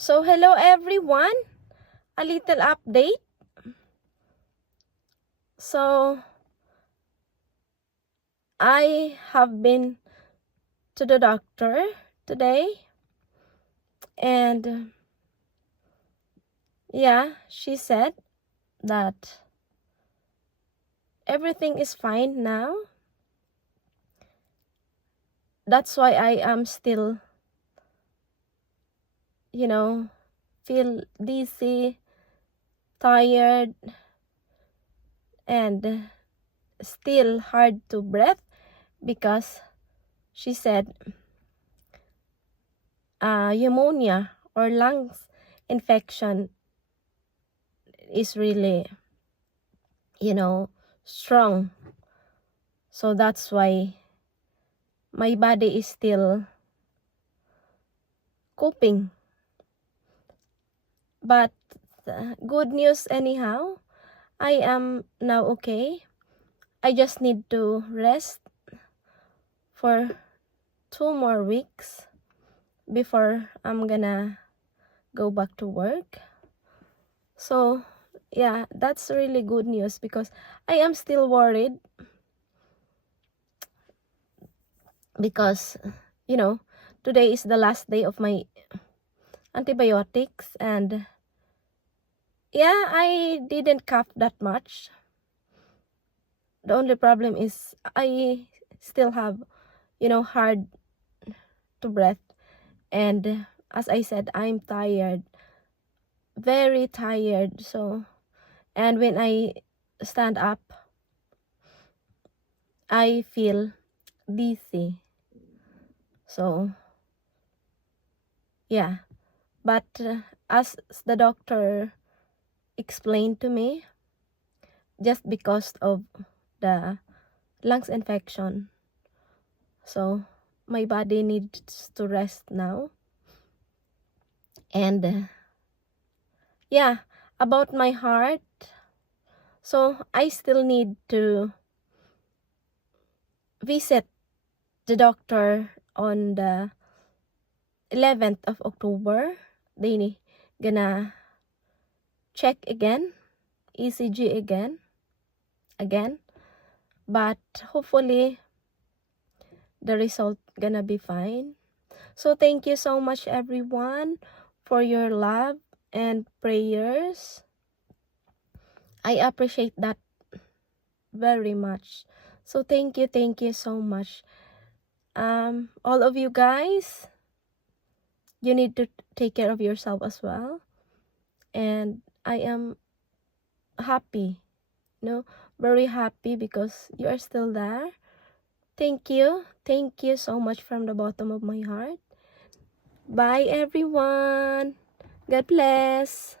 So hello everyone, a little update. So I have been to the doctor today, and yeah, she said that everything is fine now. That's why I am still, feel dizzy, tired, and still hard to breathe because she said pneumonia or lungs infection is really, strong. So that's why my body is still coping. But good news anyhow, I am now okay. I just need to rest for 2 more weeks before I'm gonna go back to work. So yeah, that's really good news because I am still worried because today is the last day of my antibiotics, and yeah, I didn't cough that much. The only problem is I still have, hard to breathe. And as I said, I'm tired, very tired. So, and when I stand up, I feel dizzy. So, yeah. But as the doctor explained to me, just because of the lungs infection, so my body needs to rest now. And yeah, about my heart, so I still need to visit the doctor on the 11th of October. They gonna check again, ECG again. But hopefully the result gonna be fine. So thank you so much everyone for your love and prayers. I appreciate that very much. So thank you so much. All of you guys, you need to take care of yourself as well. And I am happy, very happy because you are still there. Thank you so much from the bottom of my heart. Bye everyone. God bless.